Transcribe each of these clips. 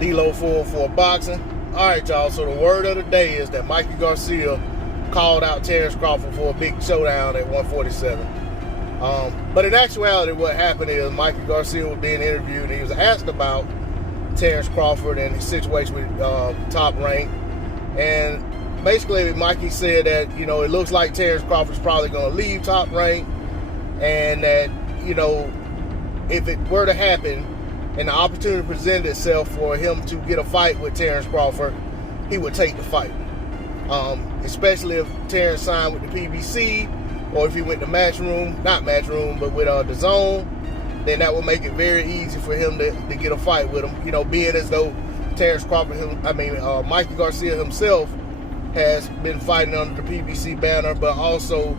D-Lo for boxing. All right, y'all. So the word of the day is that Mikey Garcia called out Terence Crawford for a big showdown at 147. But in actuality, what happened is Mikey Garcia was being interviewed, and he was asked about Terence Crawford and his situation with Top Rank. And basically, Mikey said that, it looks like Terence Crawford's probably going to leave Top Rank, and that, if it were to happen and the opportunity presented itself for him to get a fight with Terence Crawford, he would take the fight. Especially if Terence signed with the PBC, or if he went to not Matchroom, but with the Zone, then that would make it very easy for him to get a fight with him. Being as though Terence Crawford, Mikey Garcia himself has been fighting under the PBC banner, but also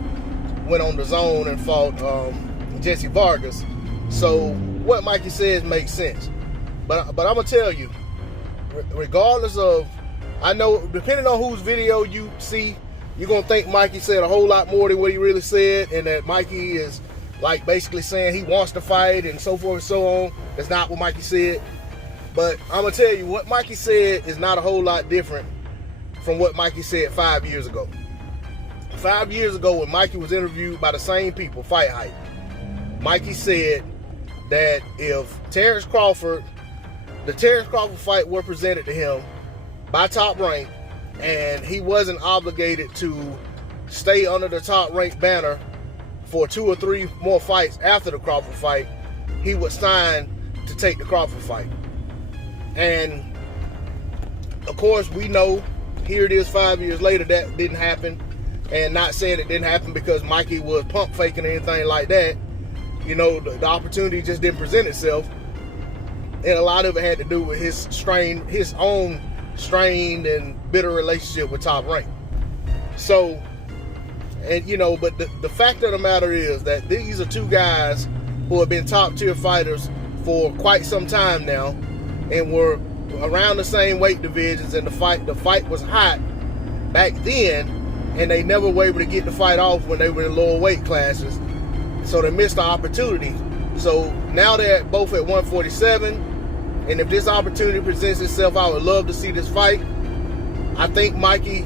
went on the Zone and fought Jesse Vargas. So what Mikey says makes sense. But I'm gonna tell you, regardless of, I know depending on whose video you see, you're gonna think Mikey said a whole lot more than what he really said, and that Mikey is like basically saying he wants to fight and so forth and so on. That's not what Mikey said. But I'm gonna tell you, what Mikey said is not a whole lot different from what Mikey said 5 years ago. 5 years ago, when Mikey was interviewed by the same people, Fight Hype, Mikey said that if the Terence Crawford fight were presented to him by Top Rank, and he wasn't obligated to stay under the Top Rank banner for 2 or 3 more fights after the Crawford fight, he would sign to take the Crawford fight. And of course, we know, here it is 5 years later, that didn't happen. And not saying it didn't happen because Mikey was pump faking or anything like that. The opportunity just didn't present itself. And a lot of it had to do with his own strained and bitter relationship with Top Rank. So, and but the fact of the matter is that these are 2 guys who have been top tier fighters for quite some time now, and were around the same weight divisions, and the fight was hot back then, and they never were able to get the fight off when they were in lower weight classes, so they missed the opportunity. So now they're both at 147, and if this opportunity presents itself, I would love to see this fight. I think Mikey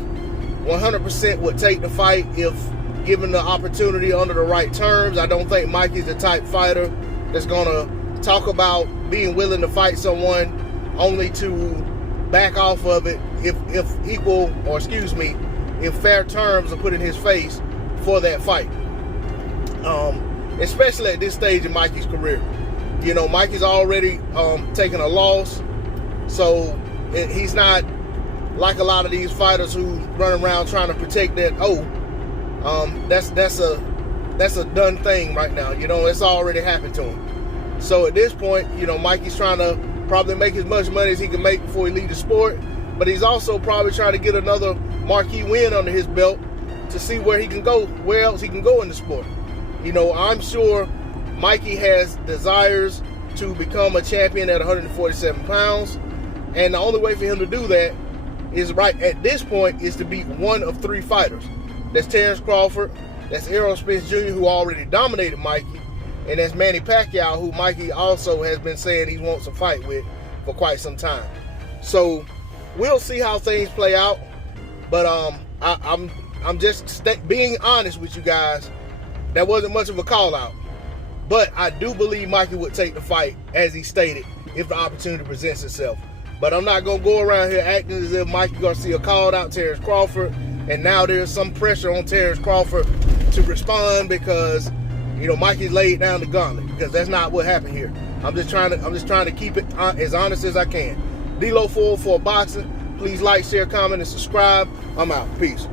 100% would take the fight if given the opportunity under the right terms. I don't think Mikey's the type fighter that's gonna talk about being willing to fight someone only to back off of it if fair terms are put in his face for that fight. Especially at this stage in Mikey's career. Mikey's already taken a loss, so he's not like a lot of these fighters who run around trying to protect that. That's a done thing right now. It's already happened to him. So at this point, Mikey's trying to probably make as much money as he can make before he leaves the sport, but he's also probably trying to get another marquee win under his belt to see where else he can go in the sport. I'm sure Mikey has desires to become a champion at 147 pounds, and the only way for him to do that is right at this point is to beat one of 3 fighters. That's Terence Crawford, that's Errol Spence Jr., who already dominated Mikey, and that's Manny Pacquiao, who Mikey also has been saying he wants to fight with for quite some time. So we'll see how things play out, but I'm just being honest with you guys. That wasn't much of a call out, but I do believe Mikey would take the fight, as he stated, if the opportunity presents itself. But I'm not going to go around here acting as if Mikey Garcia called out Terence Crawford, and now there's some pressure on Terence Crawford to respond because, Mikey's laid down the gauntlet, because that's not what happened here. I'm just trying to keep it as honest as I can. D-Lo 404 Boxing. Please like, share, comment, and subscribe. I'm out. Peace.